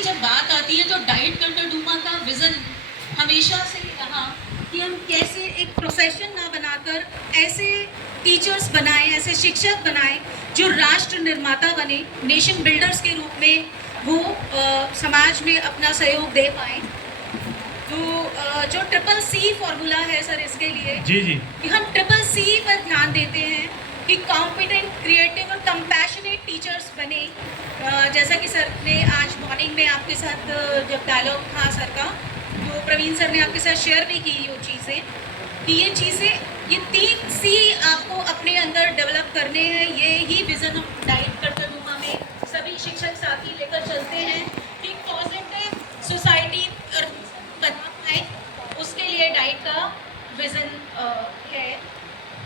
देखिए जब बात आती है तो डाइट कंट्रोल डूमा का विजन हमेशा से रहा कि हम कैसे एक प्रोफेशन ना बनाकर ऐसे टीचर्स बनाएं, ऐसे शिक्षक बनाएं जो राष्ट्र निर्माता बने, नेशन बिल्डर्स के रूप में वो समाज में अपना सहयोग दे पाएं। तो जो ट्रिपल सी फॉर्मूला है सर इसके लिए जी जी कि हम ट्रिपल सी पर ध्यान देते हैं कि कॉम्पिटेंट, क्रिएटिव और कंपैशनेट टीचर्स बने। जैसा कि सर ने आज मॉर्निंग में आपके साथ जब डायलॉग था सर का, तो प्रवीण सर ने आपके साथ शेयर भी की वो चीज़ें कि ये 3 सी आपको अपने अंदर डेवलप करने हैं। ये ही विज़न हम डाइट करते डूमा में सभी शिक्षक साथी लेकर चलते हैं कि पॉजिटिव सोसाइटी बना पाए, उसके लिए डाइट का विज़न है।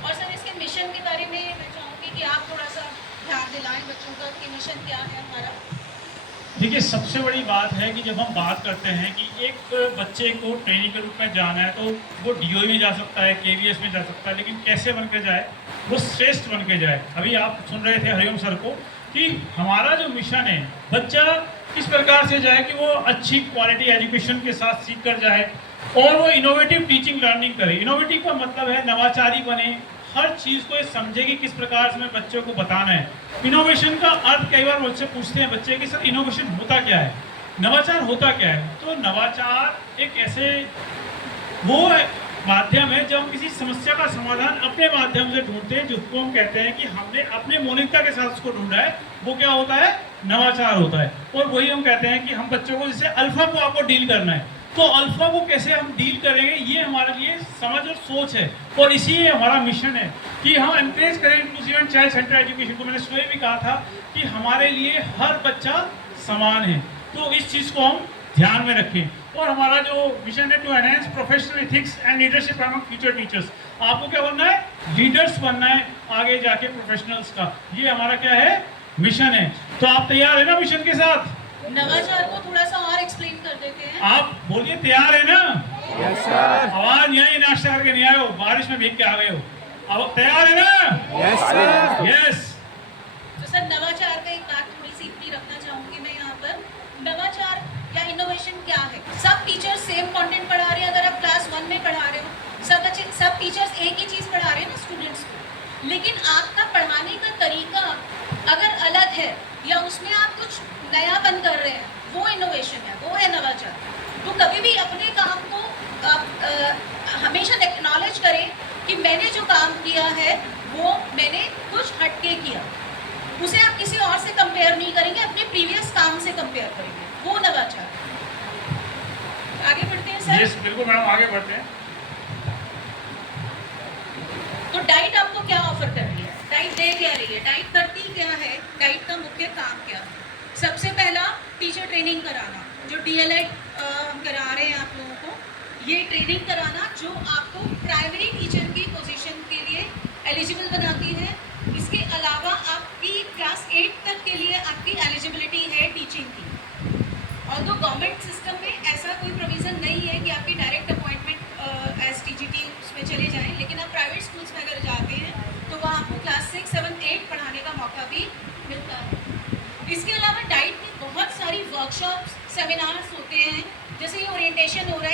और सर इसके मिशन के बारे में मैं चाहूँगी कि आप थोड़ा सा ध्यान दिलाएं बच्चों का कि मिशन क्या है हमारा। देखिए, सबसे बड़ी बात है कि जब हम बात करते हैं कि एक बच्चे को ट्रेनिंग के रूप में जाना है तो वो डीओई में जा सकता है, केवीएस में जा सकता है, लेकिन कैसे बन के जाए, वो श्रेष्ठ बन के जाए। अभी आप सुन रहे थे हरिओम सर को कि हमारा जो मिशन है, बच्चा किस प्रकार से जाए कि वो अच्छी क्वालिटी एजुकेशन के साथ सीख कर जाए और वो इनोवेटिव टीचिंग लर्निंग करे। इनोवेटिव का मतलब है नवाचारी बने, हर चीज़ को ये समझे कि किस प्रकार से हमें बच्चों को बताना है। इनोवेशन का अर्थ कई बार मुझसे पूछते हैं बच्चे कि सर इनोवेशन होता क्या है, नवाचार होता क्या है। तो नवाचार एक ऐसे वो माध्यम है जब हम किसी समस्या का समाधान अपने माध्यम से ढूंढते हैं, जिसको हम कहते हैं कि हमने अपने मौलिकता के साथ उसको ढूंढा है, वो क्या होता है, नवाचार होता है। और वही हम कहते हैं कि हम बच्चों को जैसे अल्फा को आपको डील करना है, तो अल्फा को कैसे हम डील करेंगे, ये हमारे लिए समझ और सोच है। और इसी हमारा मिशन है कि हम एनकरेज करें inclusive and child centre education को। मैंने स्वयं भी कहा था कि हमारे लिए हर बच्चा समान है, तो इस चीज़ को हम ध्यान में रखें। और हमारा जो मिशन है, to enhance professional ethics and leadership among future teachers. आपको क्या बनना है, लीडर्स बनना है आगे जाके प्रोफेशनल्स का। ये हमारा क्या है, मिशन है। तो आप तैयार है ना मिशन के साथ? नवाचार को थोड़ा सा और एक्सप्लेन कर देते हैं। आप बोलिए, तैयार है ना? Yes sir. आवाज यही नाश्ता करके नहीं आए हो, बारिश में भीग के आ गए हो। अब तैयार है ना? Yes sir. यस। तो सर नवाचार का एक बात थोड़ी सी इतनी रखना चाहूंगी मैं यहाँ पर। नवाचार या इनोवेशन क्या है? सब टीचर्स सेम कंटेंट पढ़ा रहे हैं। अगर आप क्लास 1 में पढ़ा रहे हो, सब टीचर्स एक ही चीज़ पढ़ा रहे हैं ना स्टूडेंट्स को, लेकिन आपका पढ़ाने का तरीका अगर अलग है या उसमें आप कुछ नयापन कर रहे हैं, वो इनोवेशन है, वो है नवाचार। तो कभी भी अपने काम को आप हमेशा एक्नॉलेज करें कि मैंने जो काम किया है वो मैंने कुछ हटके किया। उसे आप किसी और से कंपेयर नहीं करेंगे, अपने प्रीवियस काम से कंपेयर करेंगे, वो नवाचार। आगे बढ़ते हैं सर। यस बिल्कुल मैडम, आगे बढ़ते हैं। तो डाइट आपको क्या ऑफर कर रही है, डाइट दे क्या रही है, डाइट करती क्या है, डाइट का मुख्य काम क्या है? सबसे पहला टीचर ट्रेनिंग कराना, जो डीएलएड हम करा रहे हैं आप लोगों को, ये ट्रेनिंग कराना जो आपको प्राइमरी टीचर की पोजीशन के लिए एलिजिबल बनाती है। इसके अलावा आपकी क्लास 8 तक के लिए आपकी एलिजिबिलिटी है टीचिंग की। और तो गवर्नमेंट सिस्टम में ऐसा कोई प्रोविज़न नहीं है कि आपकी डायरेक्ट अपॉइंटमेंट एज टीजीटी उसमें चले जाएं, लेकिन आप प्राइवेट स्कूल्स में अगर जाते हैं तो वहाँ आपको क्लास 6, 7, 8 पढ़ाने का मौका भी मिलता है। इसके अलावा डाइट में बहुत सारी वर्कशॉप्स, सेमिनार्स होते हैं, जैसे ये ओरिएंटेशन हो रहा है।